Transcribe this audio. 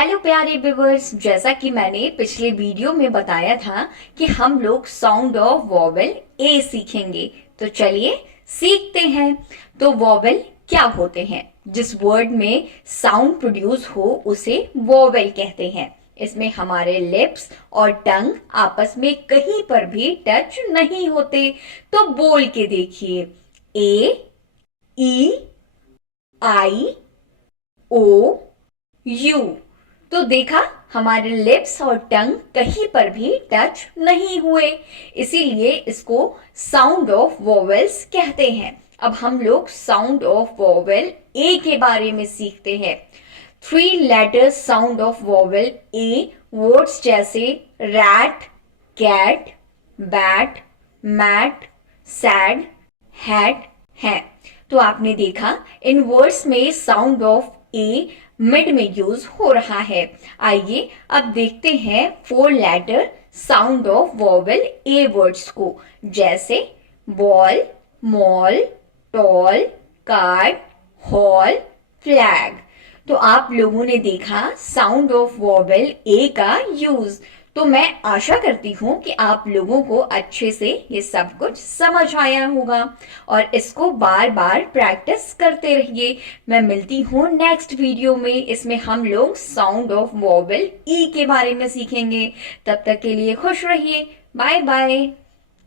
Hello प्यारे viewers, जैसा कि मैंने पिछले वीडियो में बताया था कि हम लोग साउंड ऑफ वॉवेल ए सीखेंगे। तो चलिए सीखते हैं। तो वॉवेल क्या होते हैं? जिस वर्ड में साउंड प्रोड्यूस हो उसे वॉवेल कहते हैं। इसमें हमारे लिप्स और टंग आपस में कहीं पर भी टच नहीं होते। तो बोल के देखिए, ए, ई, आई, ओ, यू। तो देखा, हमारे लिप्स और टंग कहीं पर भी टच नहीं हुए, इसीलिए इसको साउंड ऑफ वॉवेल्स कहते हैं। अब हम लोग साउंड ऑफ वॉवेल ए के बारे में सीखते हैं। 3 letter sound of vowel A words जैसे rat, cat, bat, mat, sad, hat हैं। तो आपने देखा, इन वर्ड्स में साउंड ऑफ ए मिड में यूज हो रहा है। आइए अब देखते हैं 4 letter sound of vowel A words को, जैसे ball, mall, tall, card, hall, flag. तो आप लोगों ने देखा साउंड ऑफ वॉवेल ए का यूज। तो मैं आशा करती हूं कि आप लोगों को अच्छे से ये सब कुछ समझ आया होगा और इसको बार बार प्रैक्टिस करते रहिए। मैं मिलती हूँ नेक्स्ट वीडियो में। इसमें हम लोग साउंड ऑफ वॉवेल ई के बारे में सीखेंगे। तब तक के लिए खुश रहिए। Bye bye.